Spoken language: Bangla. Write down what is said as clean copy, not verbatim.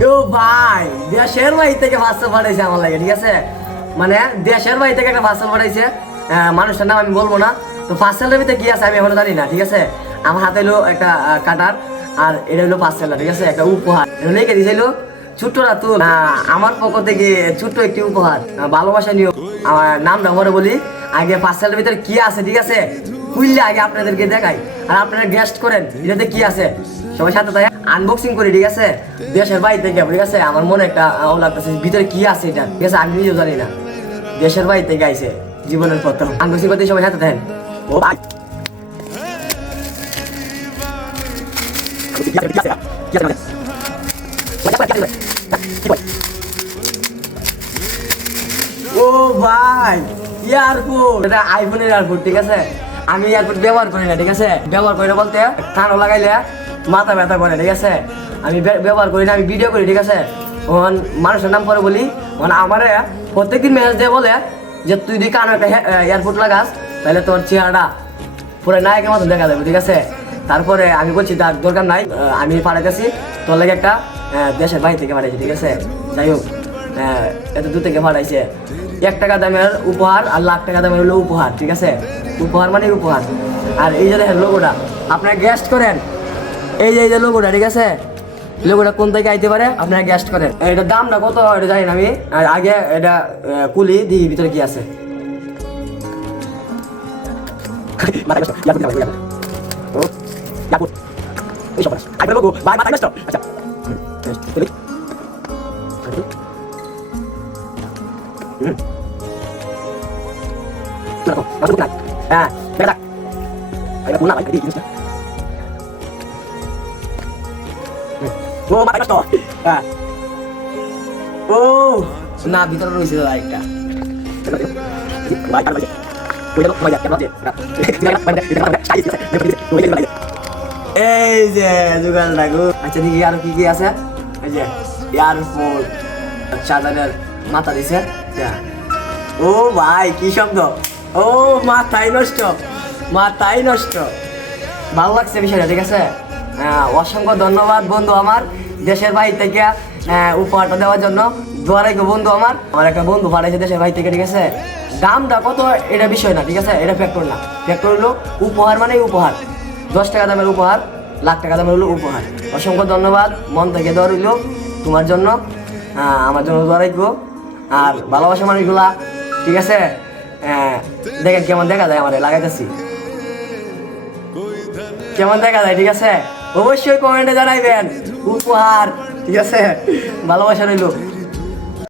ও ভাই, দেশের বাড়ি থেকে পার্সেল পাঠাইছে আমার লাগে, ঠিক আছে? মানে দেশের বাড়ি থেকে একটা পার্সেল পাঠাইছে, মানুষটার নাম আমি বলবো না। তো পার্সেলের ভিতরে কি আছে আমি এখনো জানি না, ঠিক আছে? আমার হাতে হলো একটা কাটার, আর এটা হলো পার্সেলটা, ঠিক আছে? একটা উপহার এটা লিখে দিয়েছিল ছোট্ট রাতুল, আমার পক্ষ থেকে ছোট্ট একটি উপহার, ভালোবাসা নিও। আমার নামটা পরে বলি, আগে পার্সেলের ভিতরে কি আছে, ঠিক আছে? খুললে আগে আপনাদেরকে দেখাই, আর আপনারা গেস্ট করেন এটাতে কি আছে। সবাই সাথে তাই আনবক্সিং করি, ঠিক আছে? দেশের বাইরে থেকে, ঠিক আছে? আমার মনে একটা লাগতেছে ভিতরে কি আছে এটা, ঠিক আছে? আমি নিজেও জানি না। দেশের বাইরে থেকে আইছে, জীবনের প্রথম আনবক্সিং করতে সবাই সাথে থাকেন। ও ভাই, ও ভাই, এয়ারপোর্ট, এটা আইফোনের এয়ারপোর্ট, ঠিক আছে? আমি এয়ারপোর্ট ব্যবহার করি না, ঠিক আছে? ব্যবহার করি না বলতে কানও লাগাইলে মাথা ব্যথা করে, ঠিক আছে? আমি ব্যবহার করি না, আমি ভিডিও করি, ঠিক আছে? ওখান মানুষের নাম পরে বলি, মানে আমারে প্রত্যেকদিন মেসেজ দিয়ে বলে যে তুই যদি কানো একটা এয়ারপোর্ট লাগাস তাহলে তোর চেহারাটা পুরো নায়কের মতো দেখা যাবে, ঠিক আছে? তারপরে আমি বলছি তার দরকার নাই, আমি পাঠাইতেছি তোর লাগে একটা দেশের বাইরে থেকে পাঠাইছি, ঠিক আছে? যাই হোক, এত দূর থেকে পাঠাইছে। 1 টাকা দামের উপহার আর লাখ টাকা দামের হলো উপহার, ঠিক আছে? উপহার মানে উপহার। আর এই যে দেখেন লোগোটা, আপনারা গেস্ট করেন, এই যে লোগোটা, ঠিক আছে? লোগোটা কোন থেকে আইতে পারে আপনারা গেস্ট করেন। এটার দামটা কত এটা জানি না আমি, আর আগে এটা কুলি দিই ভিতরে কি আছে। হ্যাঁ, ও মাথা নষ্ট। হ্যাঁ, ও না, ভিতরে রয়েছে আরেকটা। এই যে জোগাড়টা গো। আচ্ছা দেখি আর কি কি আছে। এই যে ইয়ারফোন, চার্জারের মাথা দিছে। ও ভাই, কি শব্দ! ও মাথাই নষ্ট, মাথাই নষ্ট। ভালো লাগছে বিষয়টা, ঠিক আছে? অসংখ্য ধন্যবাদ বন্ধু আমার, দেশের বাইরে থেকে উপহারটা দেওয়ার জন্য। দোয়া রাখো বন্ধু আমার একটা বন্ধু পাঠাইছে দেশের বাইরে থেকে, ঠিক আছে? দামটা কত এটা বিষয় না, ঠিক আছে? এটা ফ্যাক্টর না, ফ্যাক্টর হলো উপহার মানে উপহার। 10 টাকা দামের উপহার, লাখ টাকা দামের হলো উপহার। অসংখ্য ধন্যবাদ, মন থেকে দোয়া রইল তোমার জন্য, আমার জন্য দোয়া রাখবো। আর ভালোবাসা মানুষগুলা, ঠিক আছে? দেখেন কেমন দেখা যায়, আমার লাগাইতেছি কেমন দেখা যায়, ঠিক আছে? অবশ্যই কমেন্টে জানাইবেন উপহার, ঠিক আছে? ভালোবাসা রইল।